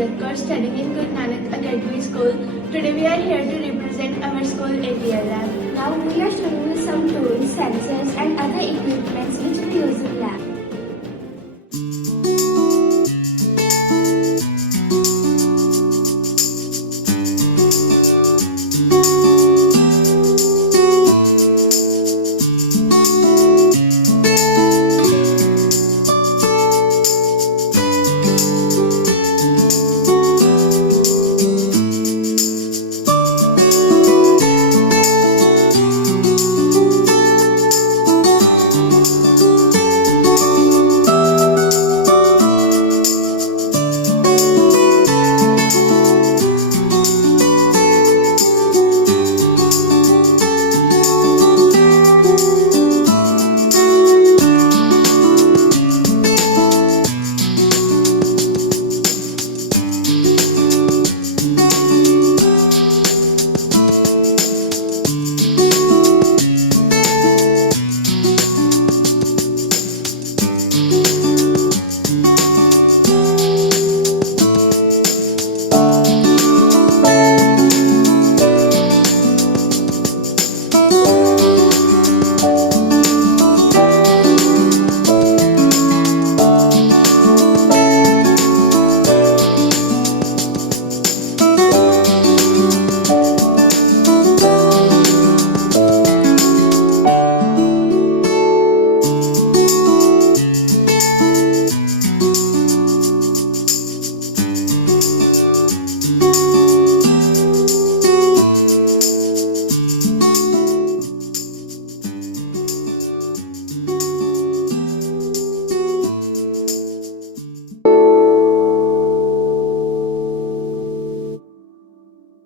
Tilakar studying in Guru Nanak Academy School. Today we are here to represent our school in real lab. Now we are showing you some tools, sensors and other equipments which we use